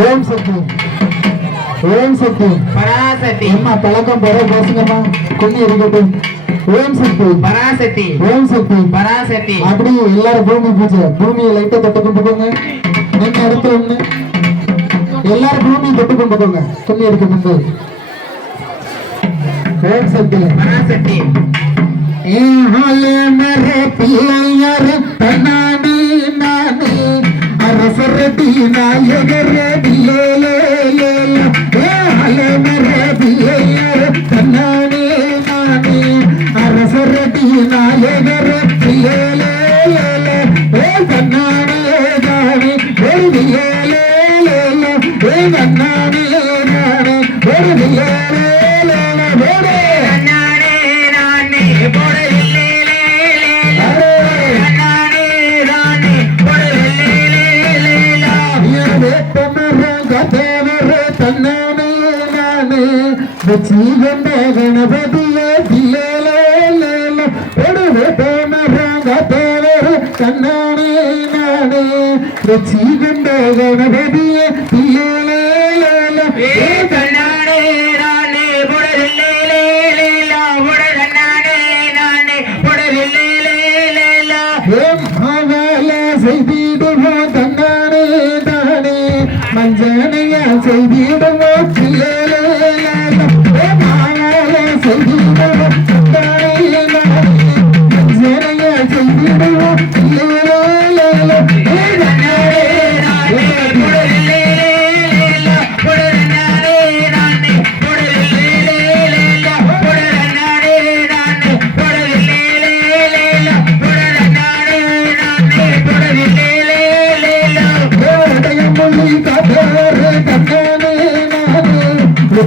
ஓம் சக்தி. ஓம் சக்தி. பராசக்தி. அம்மா பழக்கம் பெற பேசுங்கம்மா கொண்டு இருக்கட்டும். ஓம் சக்தி. பராசக்தி. ஓம் சக்தி. பராசக்தி. அப்படி எல்லாரும் பூமி பூஜை. பூமியை லைட்டா தொட்டு கொண்டுக்கோங்க நீங்க அடுத்து ஒண்ணு எல்லாரும் பூமியை தொட்டு கொண்டுக்கோங்க கொண்டு இருக்க முன்பு ஓம் சக்தி. பராசக்தி. ஏஹாலே மரே பிள்ளையார் தன்னானே நானே அரசரடி நாயகரடி தன்னானே நானே அரசரடி தன்னானே ஒரு தன்னானே ஒரு வெற்றி கொண்ட கணபதிய கண்ணானே நானே வெற்றி கொண்ட கணபதிய கண்ணானே நானே உடலே கண்ணானே நானே உடலே மகள செய்திடுவோம் கண்ணானே நானே மஞ்சனையா செய்திடுவோம் பிள்ளைகளே.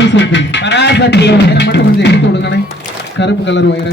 പരാസക്തി പരാസക്തി മറ്റൊന്ന് എടുത്തു കൊടുക്കണേ കറുപ്പ് കളർ വയറ്